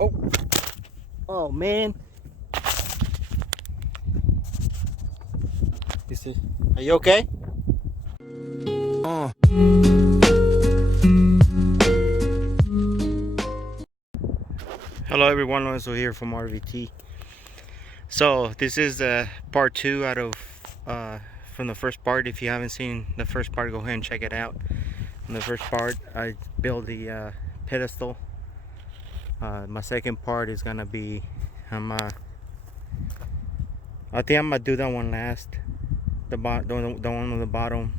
Oh, oh man. Are you okay? Hello everyone, Lorenzo here from RVT. So this is part 2 out of from the first part. If you haven't seen the first part, go ahead and check it out. In the first part, I built the pedestal. My second part is gonna be I think I'm gonna do that one last. The one on the bottom.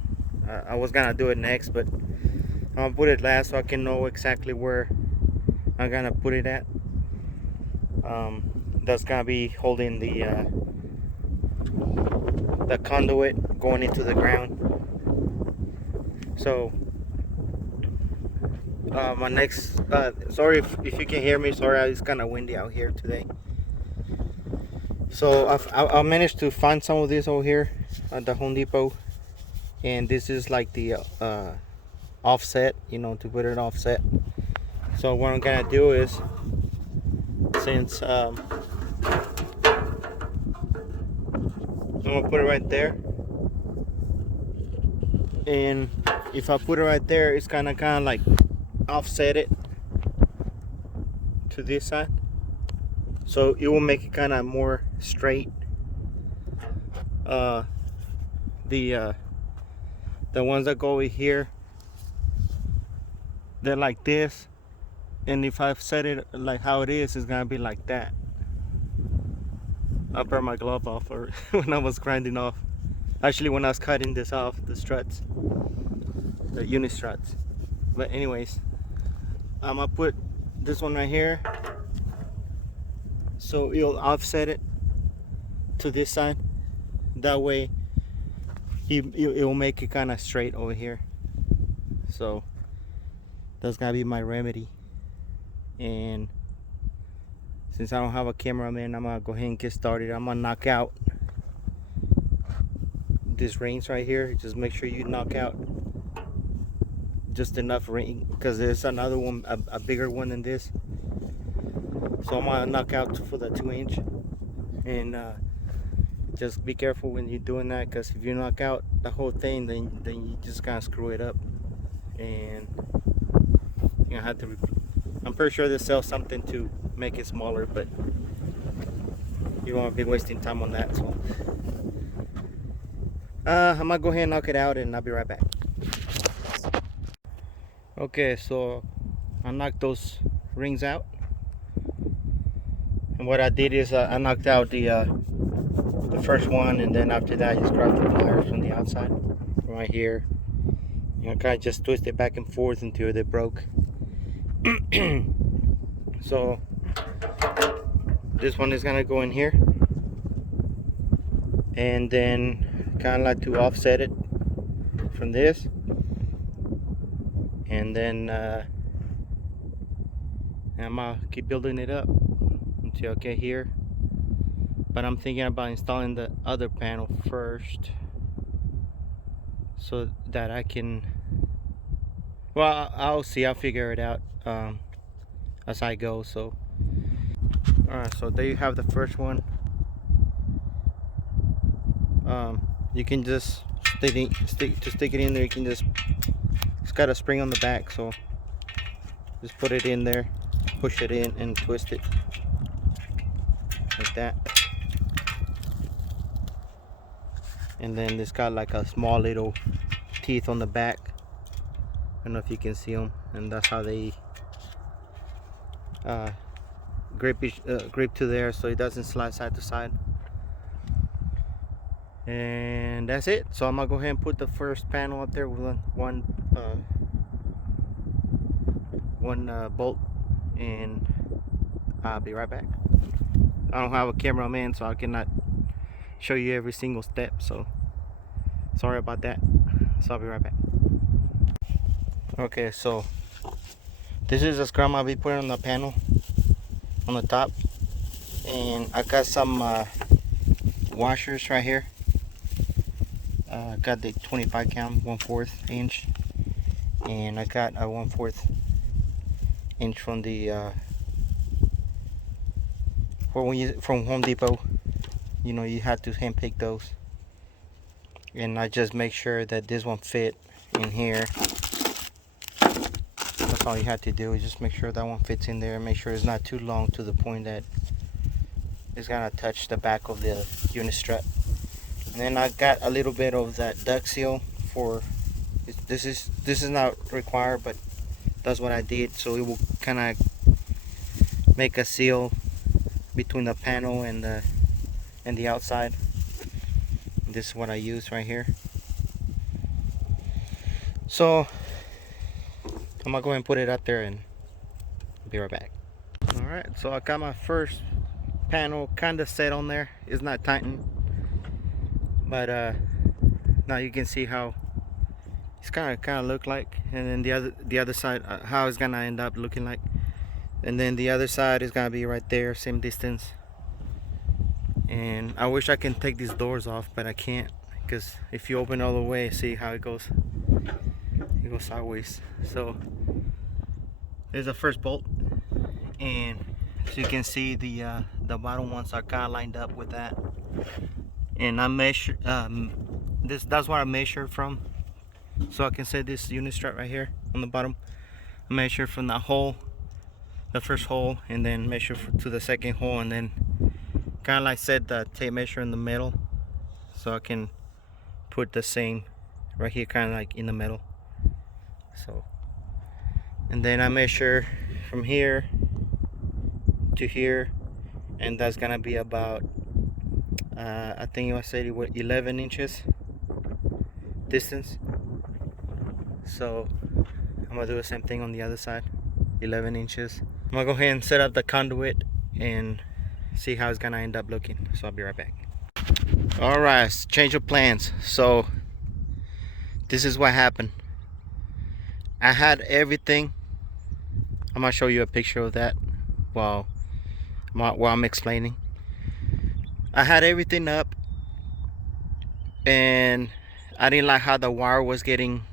I was gonna do it next, but I'm gonna put it last so I can know exactly where I'm gonna put it at. That's gonna be holding the conduit going into the ground. So my next sorry if you can hear me. Sorry, it's kind of windy out here today. So I managed to find some of this over here at the Home Depot, and this is like the offset, you know, to put it offset. So what I'm gonna do is, since I'm gonna put it right there, and if I put it right there, it's kind of like offset it to this side, so it will make it kind of more straight. The ones that go over here, they're like this, and if I've set it like how it is, it's gonna be like that. I burned my glove off or when I was grinding off. Actually, when I was cutting this off, the struts, the Unistruts. But anyways, I'm gonna put this one right here, so you'll offset it to this side. That way, it will make it kind of straight over here. So that's gonna be my remedy. And since I don't have a cameraman, I'm gonna go ahead and get started. I'm gonna knock out this rings right here. Just make sure you knock out just enough ring, because there's another one, a bigger one than this. So I'm gonna knock out for the 2-inch, and just be careful when you're doing that, because if you knock out the whole thing, then you just kind of screw it up, and you're gonna have to I'm pretty sure they sell something to make it smaller, but you don't want to be wasting time on that. So I'm gonna go ahead and knock it out, and I'll be right back. Okay, so I knocked those rings out, and what I did is I knocked out the first one, and then after that I just grabbed the pliers from the outside right here, and I kind of just twist it back and forth until they broke. So this one is gonna go in here, and then kind of like to offset it from this, and then I'm gonna keep building it up until I get here. But I'm thinking about installing the other panel first, so that I can, well, I'll see, I'll figure it out as I go. So alright, so there you have the first one. You can just stick it in there. You can just, it's got a spring on the back, so just put it in there, push it in, and twist it like that. And then it's got like a small little teeth on the back. I don't know if you can see them, and that's how they grip to there, so it doesn't slide side to side. And that's it. So I'm gonna go ahead and put the first panel up there with one bolt, and I'll be right back. I don't have a cameraman, so I cannot show you every single step, so sorry about that. So I'll be right back. Okay, so this is the scrum I'll be putting on the panel on the top, and I got some washers right here. Got the 25 count 1/4 inch, and I got a 1/4 inch from the from Home Depot. You know, you have to hand pick those. And I just make sure that this one fit in here. That's all you have to do, is just make sure that one fits in there. Make sure it's not too long to the point that it's gonna touch the back of the Unistrut. And then I got a little bit of that duct seal for this is not required, but that's what I did, so it will kind of make a seal between the panel and the outside. This is what I use right here. So I'm gonna go ahead and put it up there and be right back. Alright, so I got my first panel kind of set on there. It's not tightened, but now you can see how it's kind of look like, and then the other side, how it's gonna end up looking like. And then the other side is gonna be right there, same distance. And I wish I can take these doors off, but I can't, because if you open all the way, see how it goes sideways. So there's the first bolt, and as you can see, the bottom ones are kind of lined up with that. And I measure that's what I measure from, so I can set this Unistrut right here on the bottom. I measure from the hole, the first hole, and then measure to the second hole, and then kind of like set the tape measure in the middle, so I can put the same right here, kind of like in the middle. So, and then I measure from here to here, and that's gonna be about I think I said 11 inches distance. So I'm gonna do the same thing on the other side, 11 inches. I'm gonna go ahead and set up the conduit and see how it's gonna end up looking. So I'll be right back. All right, change of plans. So this is what happened. I had everything. I'm gonna show you a picture of that while I'm explaining. I had everything up, and I didn't like how the wire was getting.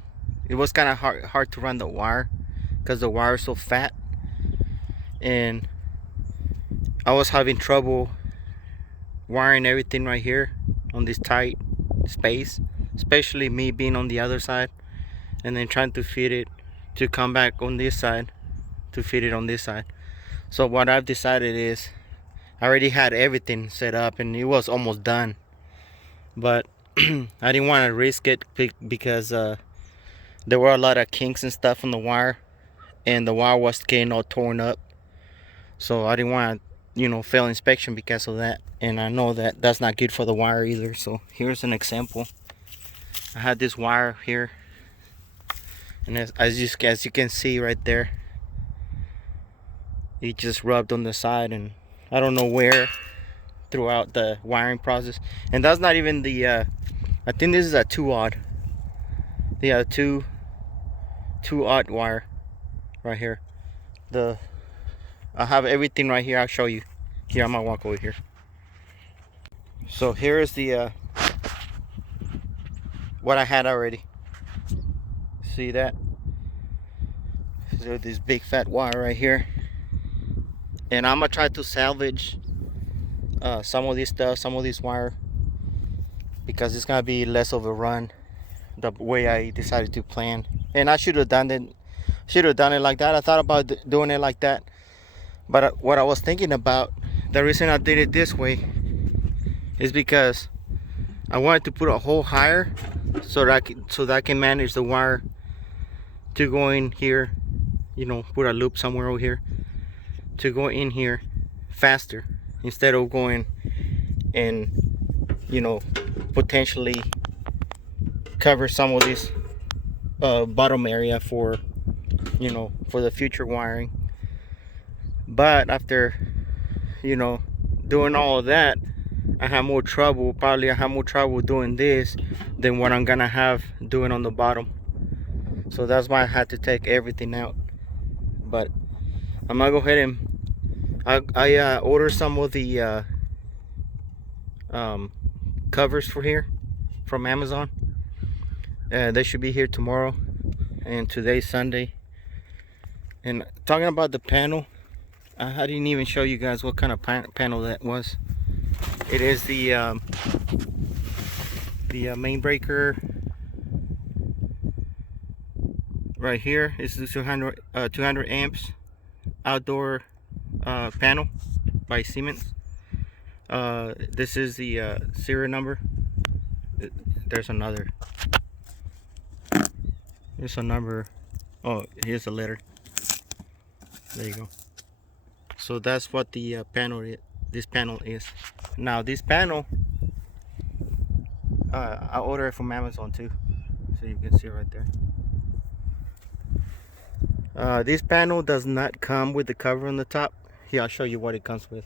It was kind of hard to run the wire because the wire is so fat, and I was having trouble wiring everything right here on this tight space, especially me being on the other side and then trying to fit it to come back on this side to fit it on this side. So what I've decided is, I already had everything set up and it was almost done, but I didn't want to risk it because there were a lot of kinks and stuff on the wire, and the wire was getting all torn up. So I didn't want to, fail inspection because of that, and I know that that's not good for the wire either. So here's an example. I had this wire here, and as you can see right there, it just rubbed on the side, and I don't know where throughout the wiring process. And that's not even the I think this is a 2-aught. Yeah, 2-aught wire right here. I have everything right here. I'll show you. Here, I'm gonna walk over here. So here is the what I had already. See that? So this big fat wire right here, and I'm gonna try to salvage some of this stuff, some of this wire, because it's gonna be less of a run the way I decided to plan. And I should have done it like that. I thought about doing it like that, but what I was thinking about, the reason I did it this way is because I wanted to put a hole higher so that I can manage the wire to go in here, put a loop somewhere over here to go in here faster, instead of going and potentially cover some of this bottom area for the future wiring. But after doing all of that, I have more trouble doing this than what I'm gonna have doing on the bottom. So that's why I had to take everything out. But I'm gonna go ahead and I ordered some of the covers for here from Amazon. They should be here tomorrow, and today's Sunday. And talking about the panel, I didn't even show you guys what kind of panel that was. It is the main breaker right here. This is 200 amps outdoor panel by Siemens. This is the serial number. There's another. There's a number. Oh, here's a letter. There you go. So that's what the this panel is. Now this panel, I ordered it from Amazon too, so you can see right there. This panel does not come with the cover on the top. Here, I'll show you what it comes with.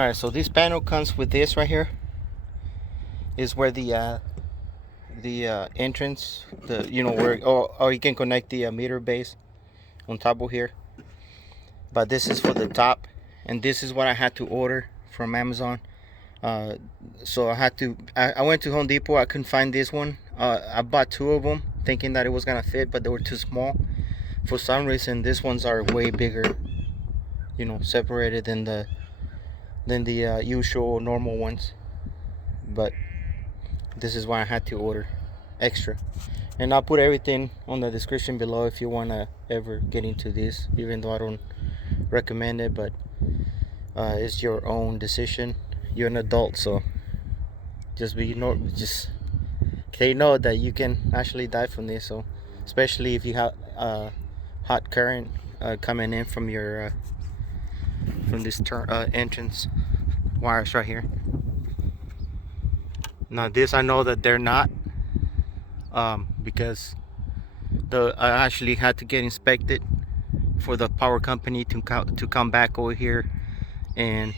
Alright, so this panel comes with this right here. Is where the entrance, where, or you can connect the meter base on top of here. But this is for the top, and this is what I had to order from Amazon. So I went to Home Depot. I couldn't find this one. I bought two of them thinking that it was gonna fit, but they were too small. For some reason, these ones are way bigger, separated than the usual normal ones. But this is why I had to order extra. And I'll put everything on the description below if you wanna ever get into this, even though I don't recommend it, but it's your own decision. You're an adult, so just they know that you can actually die from this. So especially if you have hot current coming in from your from this entrance wires right here. Now this, I know that they're not, because I actually had to get inspected for the power company to come back over here and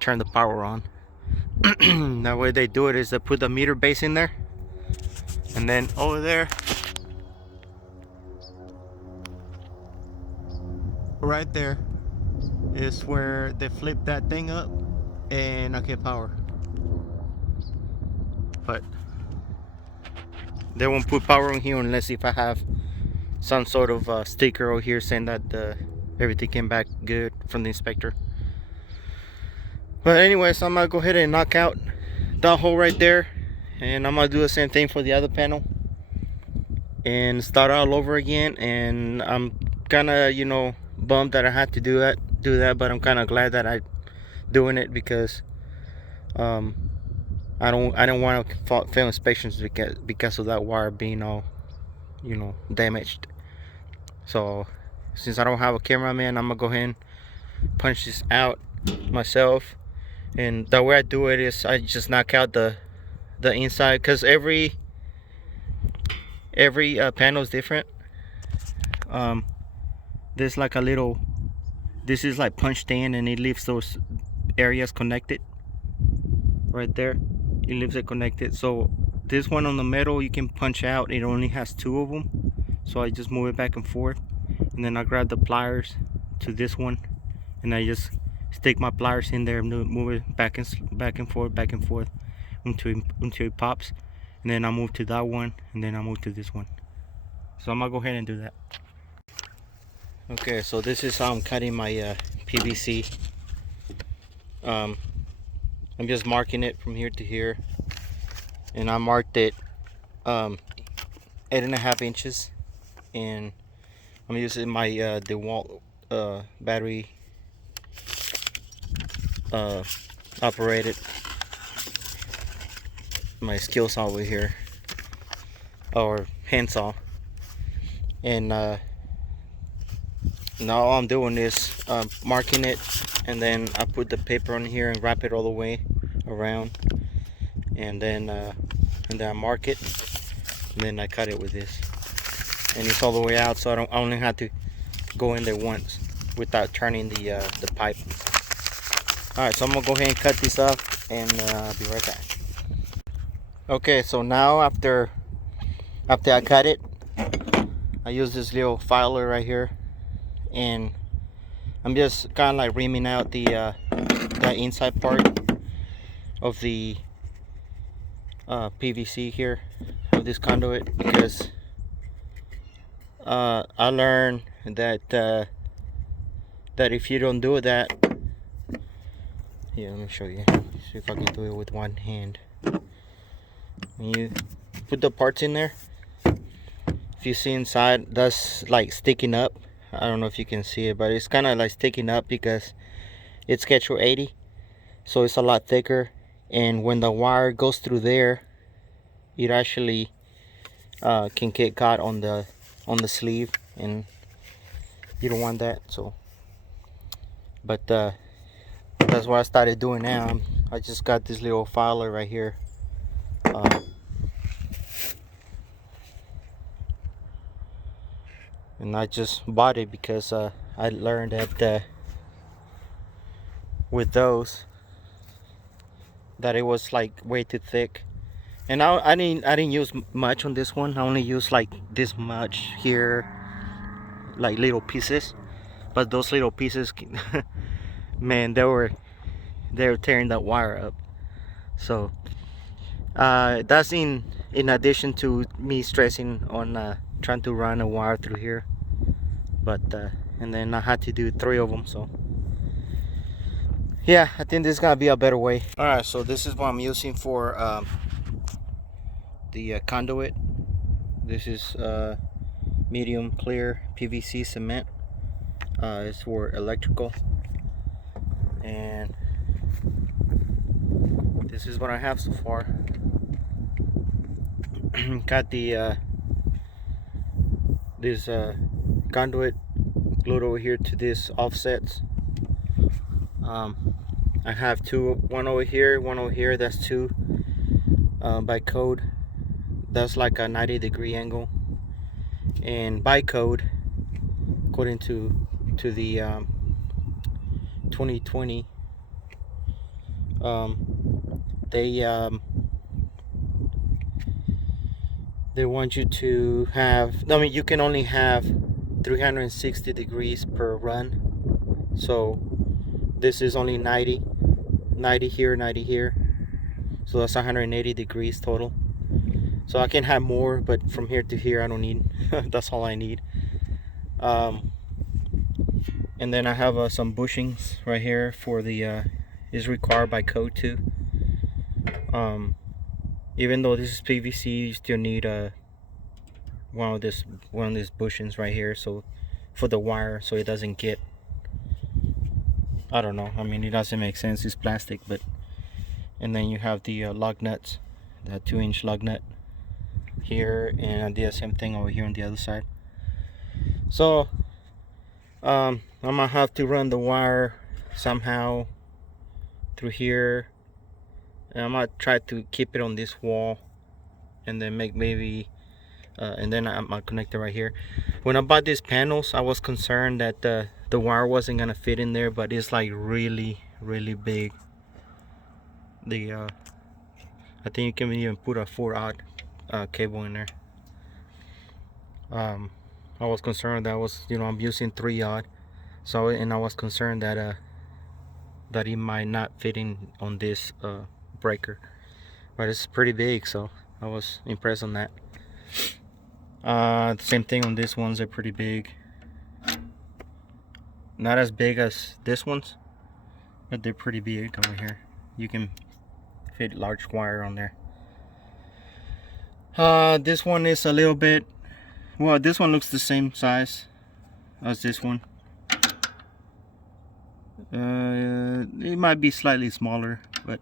turn the power on. The way they do it is they put the meter base in there, and then over there, right there, is where they flip that thing up and I get power. But they won't put power on here unless if I have some sort of sticker over here saying that everything came back good from the inspector. But anyways, I'm gonna go ahead and knock out that hole right there, and I'm gonna do the same thing for the other panel and start all over again. And I'm kinda bummed that I had to do that, but I'm kind of glad that I'm doing it, because I don't want to fail inspections because of that wire being all damaged. So since I don't have a cameraman, I'm gonna go ahead and punch this out myself. And the way I do it is I just knock out the inside, because every panel is different. There's like this is like punched in, and it leaves those areas connected right there. It leaves it connected. So this one on the metal, you can punch out. It only has two of them, so I just move it back and forth, and then I grab the pliers to this one, and I just stick my pliers in there and move it back and forth until it pops, and then I move to that one, and then I move to this one. So I'm gonna go ahead and do that. Okay, so this is how I'm cutting my PVC. I'm just marking it from here to here, and I marked it 8.5 inches, and I'm using my DeWalt battery operated my skill saw over here, or hand saw. And now all I'm doing is marking it, and then I put the paper on here and wrap it all the way around, and then I mark it, and then I cut it with this, and it's all the way out, so I only have to go in there once without turning the pipe. Alright, so I'm gonna go ahead and cut this off, and I'll be right back. Okay, so now after I cut it, I use this little filer right here, and I'm just kind of like reaming out the inside part of the PVC here of this conduit, because I learned that that if you don't do that, here, let me show you. See if I can do it with one hand. When you put the parts in there, if you see inside, that's like sticking up. I don't know if you can see it, but it's kind of like sticking up because it's schedule 80, so it's a lot thicker. And when the wire goes through there, it actually can get caught on the sleeve, and you don't want that. So, but that's what I started doing now. I just got this little filer right here. And I just bought it because I learned that with those, that it was like way too thick. And I didn't use much on this one. I only used like this much here, like little pieces. But those little pieces, man, they were tearing that wire up. So that's in addition to me stressing on trying to run a wire through here. But and then I had to do 3 of them. So yeah, I think this is gonna be a better way. All right, so this is what I'm using for the conduit. This is medium clear PVC cement. It's for electrical, and this is what I have so far. Got the this conduit glued over here to this offsets. I have two, one over here, one over here. That's 2 by code. That's like a 90-degree angle, and by code, according to the 2020, they want you to have, I mean, you can only have 360 degrees per run. So this is only 90 here, 90 here, so that's 180 degrees total. So I can have more, but from here to here I don't need. That's all I need. And then I have some bushings right here for the is required by code too. Even though this is PVC, you still need one of these bushings right here, so for the wire, so it doesn't get, I don't know, I mean, it doesn't make sense, it's plastic. But and then you have the lug nuts, the 2-inch lug nut here, and I did the same thing over here on the other side. So I'm gonna have to run the wire somehow through here, and I'm gonna try to keep it on this wall, and then make maybe and then I'm gonna connect it right here. When I bought these panels, I was concerned that the wire wasn't gonna fit in there, but it's like really big. The I think you can even put a 4-aught cable in there. I was concerned that I'm using 3-aught, so, and I was concerned that that it might not fit in on this breaker, but it's pretty big, so I was impressed on that. Same thing on these ones, they're pretty big. Not as big as this ones, but they're pretty big over here. You can fit large wire on there. This one is a little bit, well, this one looks the same size as this one. It might be slightly smaller, but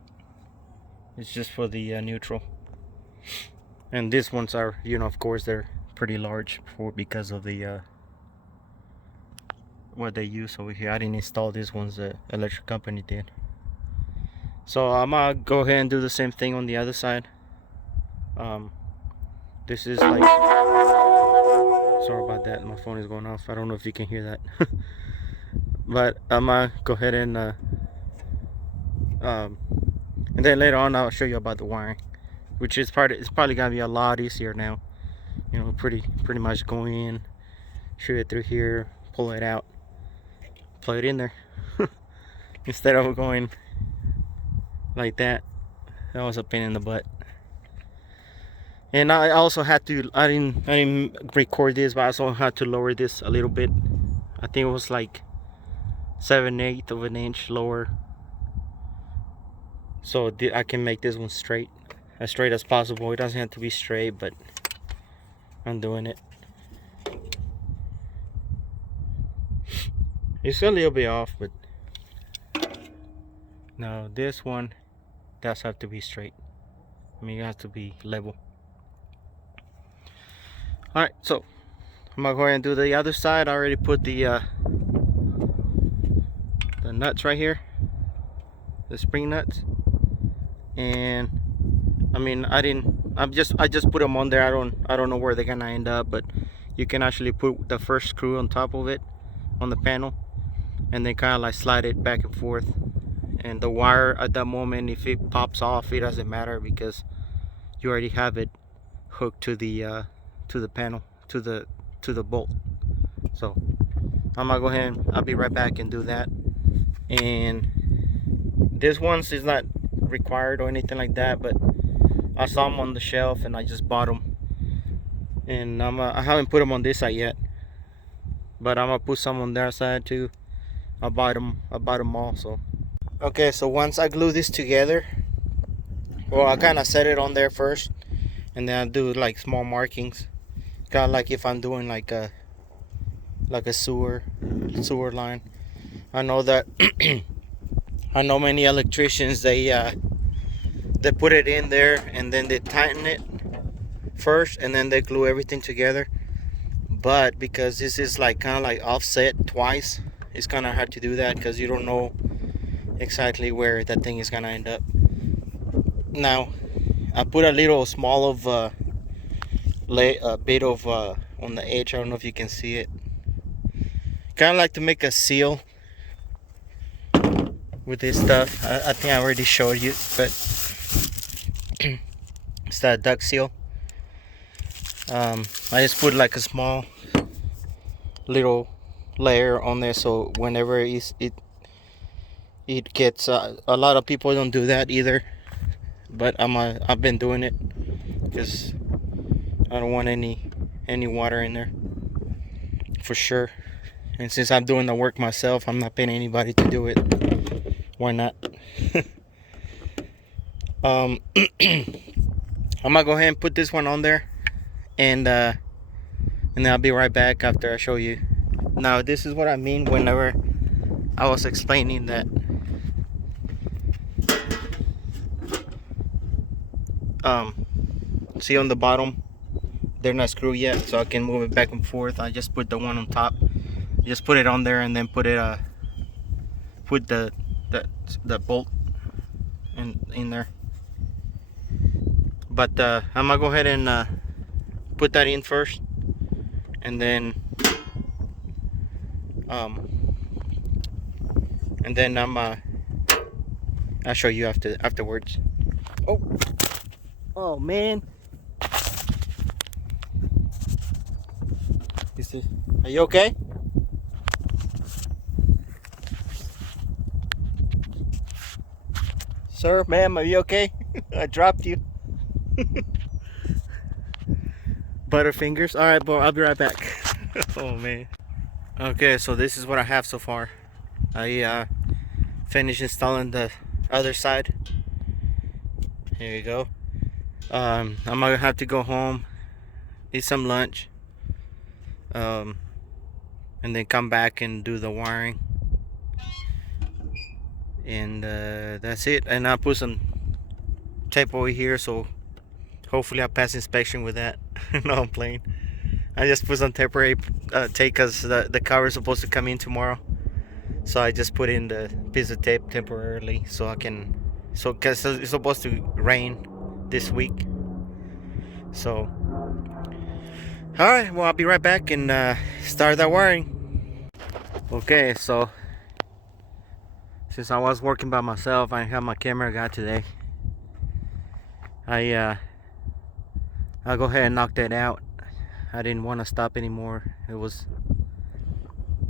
it's just for the neutral. And these ones are, of course, they're pretty large because of the what they use over here. I didn't install these ones, the electric company did. So I'm gonna go ahead and do the same thing on the other side. This is like, sorry about that, my phone is going off. I don't know if you can hear that. But I'm gonna go ahead and then later on I'll show you about the wiring, which is it's probably gonna be a lot easier now. Pretty much go in, shoot it through here, pull it out, plug it in there. Instead of going like that. That was a pain in the butt. And I also had to, I didn't record this, but I also had to lower this a little bit. I think it was like 7/8 of an inch lower, so I can make this one straight, as straight as possible. It doesn't have to be straight, but I'm doing it. It's a little bit off, but now this one does have to be straight. I mean, it has to be level. Alright, so I'm gonna go ahead and do the other side. I already put the nuts right here, the spring nuts, and I mean, I just put them on there. I don't know where they're gonna end up, but you can actually put the first screw on top of it on the panel, and then kind of like slide it back and forth. And the wire at that moment, if it pops off, it doesn't matter because you already have it hooked to the panel, to the bolt. So I'm gonna go ahead and I'll be right back and do that. And this one is not required or anything like that, but I saw them on the shelf and I just bought them. And I haven't put them on this side yet, but I'm gonna put some on their side too. I bought them all. So okay, so once I glue this together, well, I kind of set it on there first, and then I do like small markings, kind of like if I'm doing like a sewer line. I know that I know many electricians, they put it in there and then they tighten it first and then they glue everything together. But because this is like kind of like offset twice, it's kind of hard to do that because you don't know exactly where that thing is gonna end up. Now I put a little small of a bit of on the edge. I don't know if you can see it, kind of like to make a seal with this stuff. I think I already showed you, but it's that duct seal. I just put like a small little layer on there, so whenever it gets a lot of people don't do that either, but I've been doing it because I don't want any water in there for sure. And since I'm doing the work myself, I'm not paying anybody to do it. Why not? I'm gonna go ahead and put this one on there, and then I'll be right back after I show you. Now this is what I mean whenever I was explaining that see on the bottom they're not screwed yet, so I can move it back and forth. I just put the one on top, just put it on there, and then put the bolt in there. But I'm gonna go ahead and put that in first, and then I'll show you afterwards. Oh man, are you okay? Sir, ma'am, are you okay? I dropped you. Butterfingers. All right, bro, I'll be right back. Oh man. Okay, so this is what I have so far. I finished installing the other side. Here you go. I'm gonna have to go home, eat some lunch, and then come back and do the wiring. And that's it. And I'll put some tape over here, so hopefully I'll pass inspection with that. No, I'm playing. I just put some temporary tape because the cover is supposed to come in tomorrow, so I just put in the piece of tape temporarily so I can, because it's supposed to rain this week. So alright, well, I'll be right back and start that wiring. Okay, so since I was working by myself, I have my camera guy today. I'll go ahead and knock that out. I didn't want to stop anymore. It was,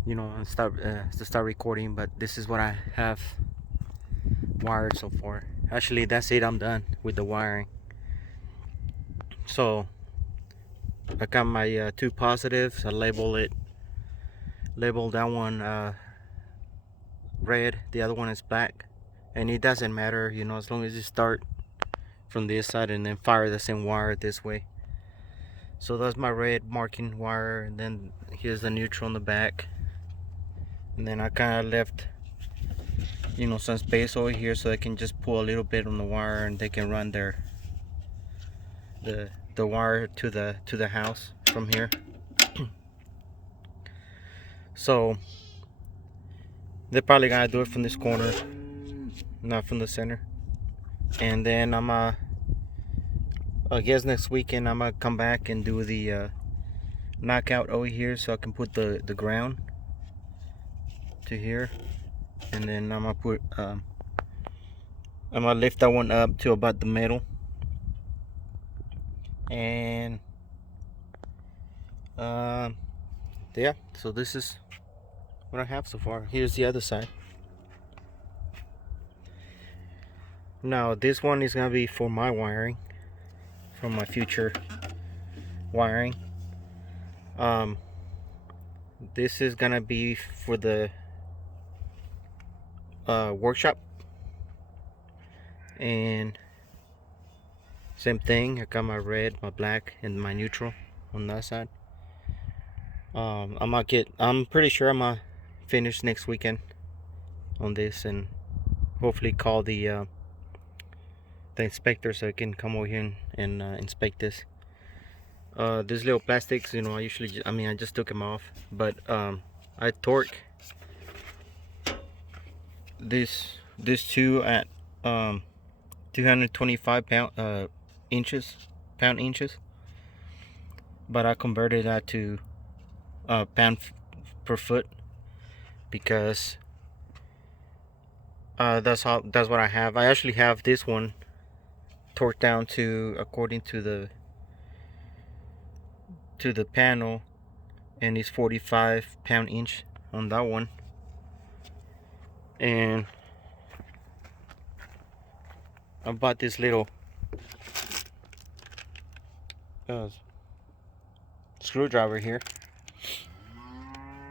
to start recording, but this is what I have wired so far. Actually, that's it. I'm done with the wiring. So I got my 2 positives. I labeled that one red, the other one is black, and it doesn't matter, you know, as long as you start from this side and then fire the same wire this way. So that's my red marking wire, and then here's the neutral on the back, and then I kind of left, you know, some space over here so I can just pull a little bit on the wire and they can run their the wire to the house from here. So they're probably gonna do it from this corner, not from the center. And then I guess next weekend I'm gonna come back and do the knockout over here so I can put the ground to here, and then I'm gonna put I'm gonna lift that one up to about the middle, and yeah, so this is what I have so far. Here's the other side. Now this one is gonna be for my wiring, for my future wiring. This is gonna be for the workshop, and same thing, I got my red, my black, and my neutral on that side. I'm pretty sure I'm gonna finish next weekend on this, and hopefully call the inspector so I can come over here and inspect this. These little plastics, you know, I just took them off, but I torque this two at 225 pound inches, but I converted that to pound per foot because that's what I have. I actually have this one torqued down to according to the panel, and it's 45 pound-inch on that one. And I bought this little screwdriver here,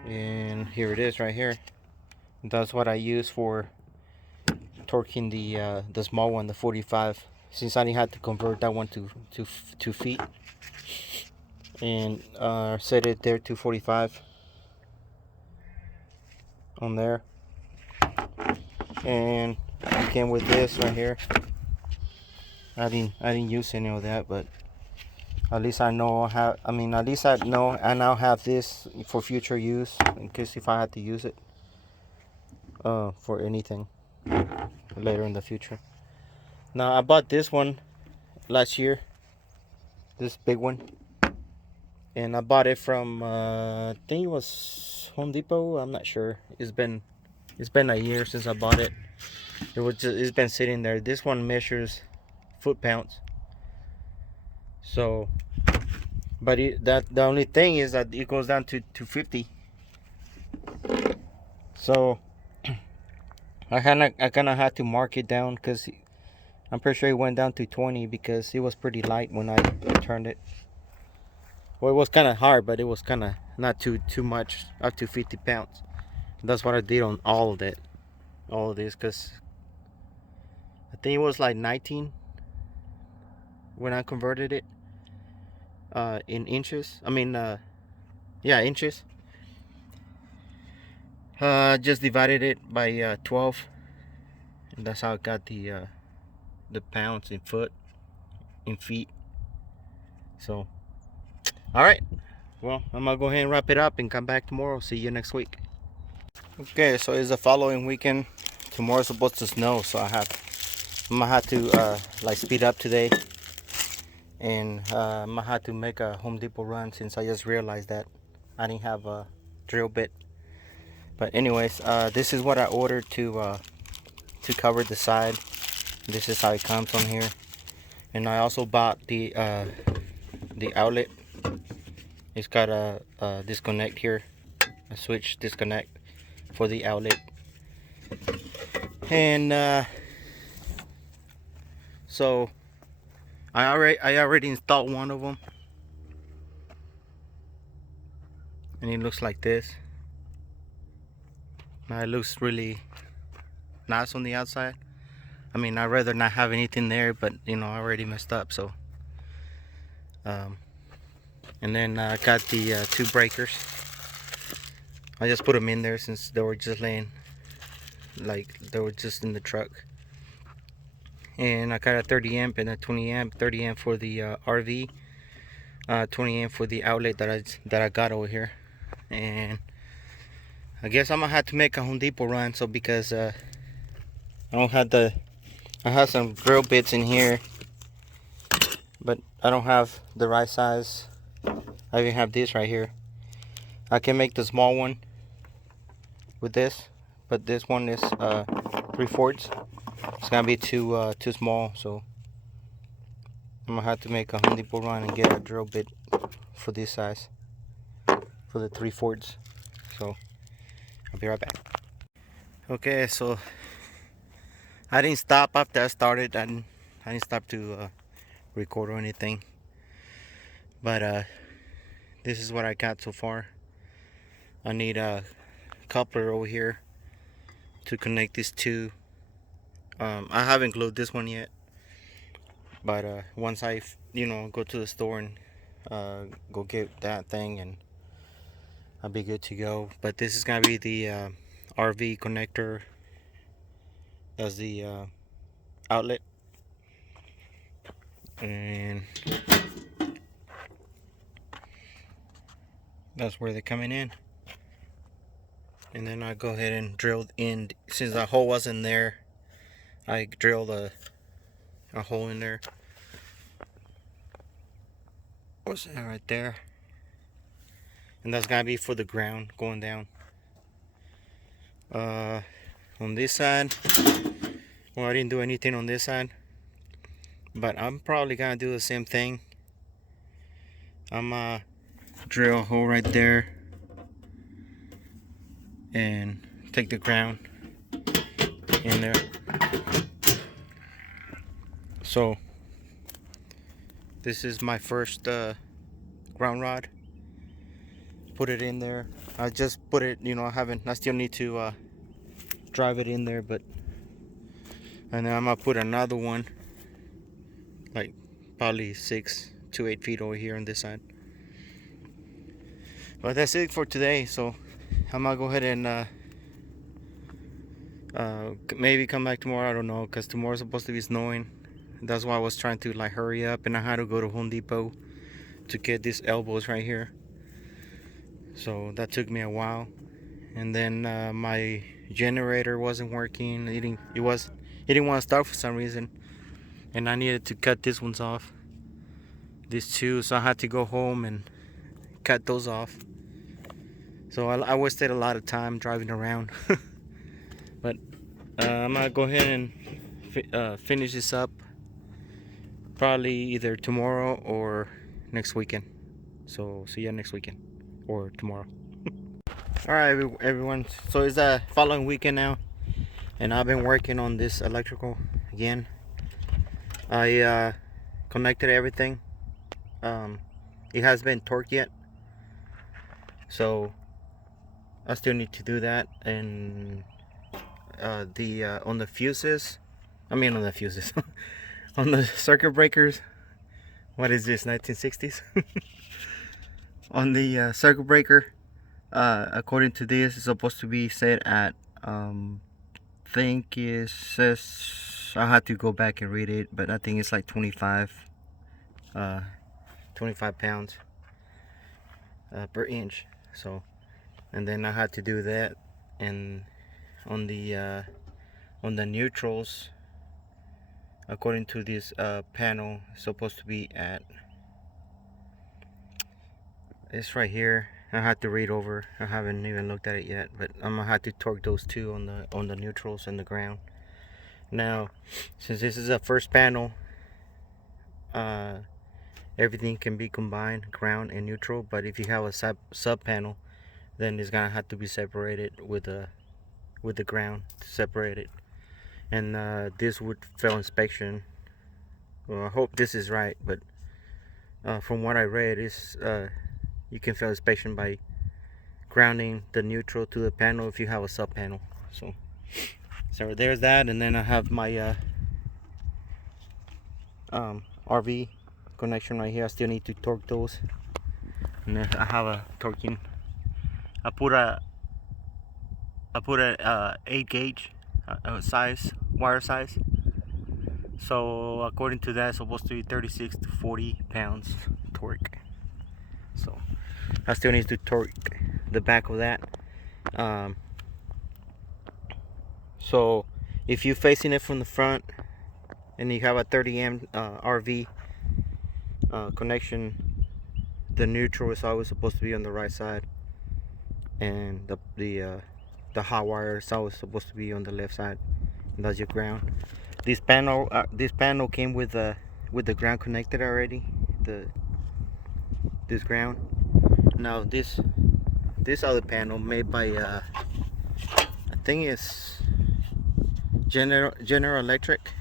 and here it is right here. That's what I use for torquing the small one, the 45, since I didn't have to convert that one to feet, and set it there to 45 on there. And again with this right here, I didn't use any of that, but at least I know I now have this for future use in case if I had to use it for anything later in the future. Now I bought this one last year, this big one, and I bought it from I think it was Home Depot. I'm not sure. It's been a year since I bought it. It's been sitting there. This one measures foot-pounds. So, but the only thing is that it goes down to 50. So I kind of had to mark it down because I'm pretty sure it went down to 20 because it was pretty light when I turned it. Well, it was kind of hard, but it was kind of not too much, up to 50 pounds. That's what I did on all of this, because I think it was like 19 when I converted it in inches. Inches. Just divided it by 12, and that's how I got the pounds in feet. So, all right. Well, I'm gonna go ahead and wrap it up and come back tomorrow. See you next week. Okay, so it's the following weekend. Tomorrow's supposed to snow, so I'm gonna have to like speed up today, and I'm gonna have to make a Home Depot run since I just realized that I didn't have a drill bit. But anyways, this is what I ordered to cover the side. This is how it comes on here, and I also bought the outlet. It's got a disconnect here, a switch disconnect for the outlet, and so I already installed one of them, and it looks like this. Now it looks really nice on the outside. I mean, I'd rather not have anything there, but you know, I already messed up. So and then I got the 2 breakers. I just put them in there since they were just laying, like they were just in the truck. And I got a 30 amp and a 20 amp. 30 amp for the RV, 20 amp for the outlet that I got over here. And I guess I'm gonna have to make a Home Depot run, so because I have some drill bits in here, but I don't have the right size. I even have this right here. I can make the small one with this, but this one is 3/4. It's gonna be too small, so I'm gonna have to make a Home Depot run and get a drill bit for this size, for the 3/4. So I'll be right back. Okay, so I didn't stop after I started. I didn't stop to record or anything, but this is what I got so far. I need a coupler over here to connect these two. I haven't glued this one yet, but once I go to the store and go get that thing, and I'll be good to go. But this is gonna be the RV connector. That's the outlet, and that's where they're coming in. And then I go ahead and drill in. Since the hole wasn't there, I drilled a hole in there. What's that right there? And that's gonna be for the ground going down. On this side, well, I didn't do anything on this side, but I'm probably gonna do the same thing. I'm gonna drill a hole right there and take the ground in there. So this is my first ground rod. Put it in there. I just put it, I still need to drive it in there, and then I'm gonna put another one, like probably 6 to 8 feet over here on this side. But that's it for today. So I'm gonna go ahead and maybe come back tomorrow. I don't know, because tomorrow's supposed to be snowing. That's why I was trying to like hurry up, and I had to go to Home Depot to get these elbows right here. So that took me a while. And then my generator wasn't working. It didn't want to start for some reason, and I needed to cut these ones off, these two. So I had to go home and cut those off. So I wasted a lot of time driving around. But I'm gonna go ahead and finish this up probably either tomorrow or next weekend. So see you next weekend or tomorrow. Alright, everyone, so it's the following weekend now, and I've been working on this electrical again. I connected everything. It hasn't been torqued yet, so I still need to do that. And on the fuses on the circuit breakers, what is this, 1960s? On the circuit breaker, according to this, it's supposed to be set at think it says, I had to go back and read it, but I think it's like 25 pounds per inch. So, and then I had to do that. And on the neutrals, according to this panel, it's supposed to be at, it's right here. I had to read over. I haven't even looked at it yet, but I'm gonna have to torque those two on the neutrals and the ground. Now, since this is a first panel, everything can be combined, ground and neutral. But if you have a sub panel, then it's gonna have to be separated with the ground to separate it. And this would fail inspection. Well, I hope this is right, but from what I read, is you can fail inspection by grounding the neutral to the panel if you have a sub panel. So there's that, and then I have my RV connection right here. I still need to torque those, and then I have a torquing. I put a 8 gauge size, wire size. So according to that, it's supposed to be 36 to 40 pounds torque. So I still need to torque the back of that. So if you're facing it from the front and you have a 30 amp RV connection, the neutral is always supposed to be on the right side, and the hot wire is always supposed to be on the left side. And that's your ground. This panel came with the ground connected already. This ground. Now this other panel made by I think it's General Electric.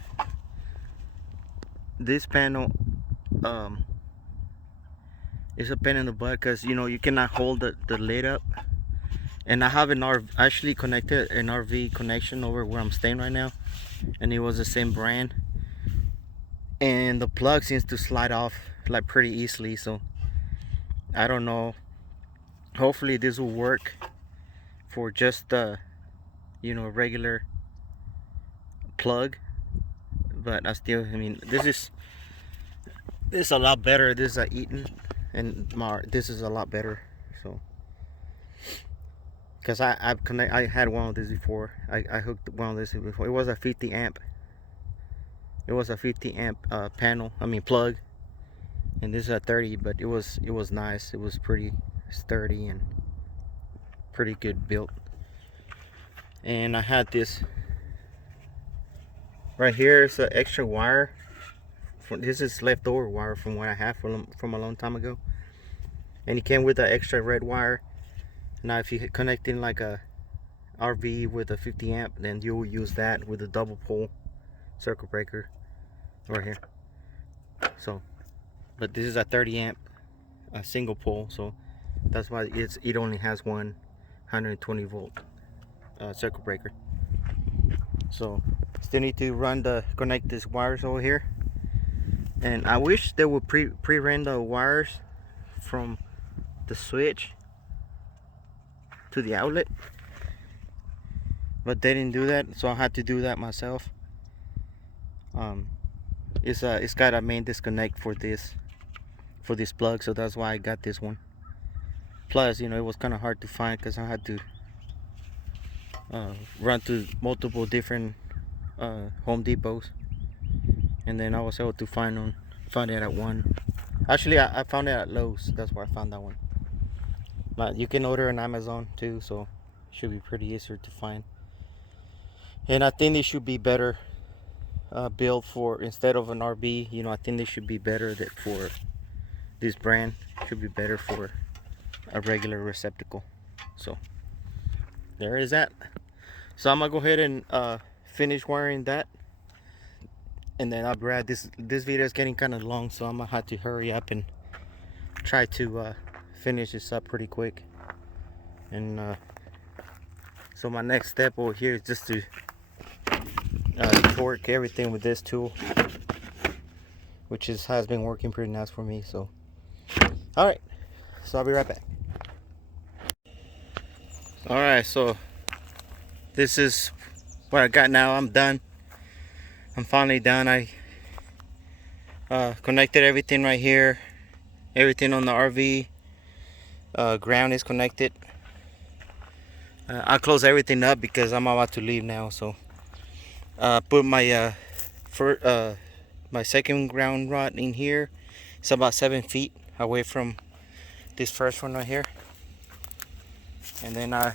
This panel is a pain in the butt because you cannot hold the lid up. And I have actually connected an RV connection over where I'm staying right now, and it was the same brand, and the plug seems to slide off like pretty easily. So I don't know, hopefully this will work for just the regular plug. But I mean, this is a lot better. This is a Eaton, and this is a lot better. So because I had one of these before. I hooked one of these before. It was a 50 amp. It was a 50 amp panel. I mean plug. And this is a 30, but it was nice. It was pretty sturdy and pretty good built. And I had this right here. It's an extra wire. This is leftover wire from what I have from a long time ago. And it came with an extra red wire. Now if you connect in like a RV with a 50 amp, then you will use that with a double pole circuit breaker right here. So, but this is a 30 amp, a single pole, so that's why it only has one 120 volt circuit breaker. So still need to connect these wires over here, and I wish they would pre-run the wires from the switch to the outlet, but they didn't do that, so I had to do that myself. It's got a main disconnect for this plug, so that's why I got this one. Plus, it was kind of hard to find because I had to run through multiple different Home Depots, and then I was able to find it at one. Actually, I found it at Lowe's. That's where I found that one. But you can order on Amazon too, so it should be pretty easier to find. And I think they should be better built for, instead of an RV. I think they should be better for this brand. Should be better for a regular receptacle. So there is that. So I'm gonna go ahead and finish wiring that, and then I'll be right. This video is getting kind of long, so I'm gonna have to hurry up and try to finish this up pretty quick. And so my next step over here is just to torque everything with this tool, which has been working pretty nice for me. So alright, so I'll be right back. Alright, so this is what I got now. I'm done. I'm finally done. I connected everything right here. Everything on the RV. Ground is connected. I'll close everything up because I'm about to leave now. So put my my second ground rod in here. It's about 7 feet away from this first one right here. And then I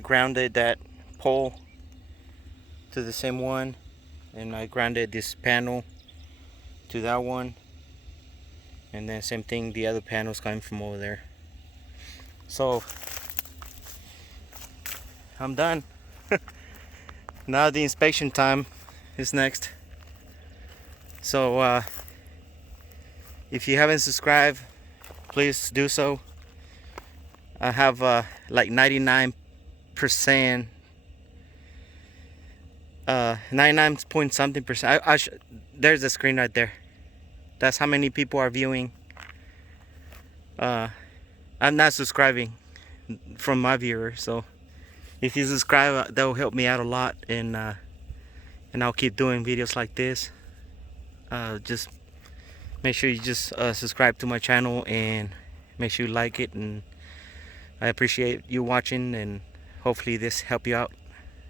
grounded that pole to the same one, and I grounded this panel to that one, and then same thing, the other panels coming from over there. So I'm done. Now the inspection time is next. So if you haven't subscribed, please do so. I have like 99%, 99 point something percent. There's the screen right there. That's how many people are viewing. I'm not subscribing from my viewers, so if you subscribe, that will help me out a lot, and I'll keep doing videos like this. Just make sure you just subscribe to my channel and make sure you like it, and I appreciate you watching, and hopefully this help you out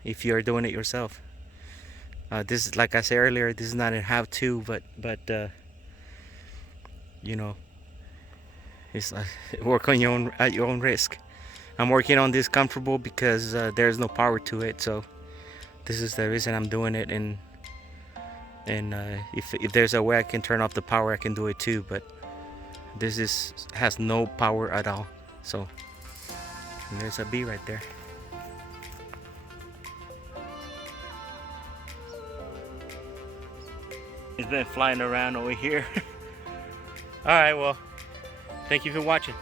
if you're doing it yourself. This is, like I said earlier, this is not a how-to, but you know, it's work on your own at your own risk. I'm working on this comfortable because there's no power to it, so this is the reason I'm doing it. And if there's a way I can turn off the power, I can do it too, but this has no power at all. So, and there's a bee right there. He's been flying around over here. All right, well, thank you for watching.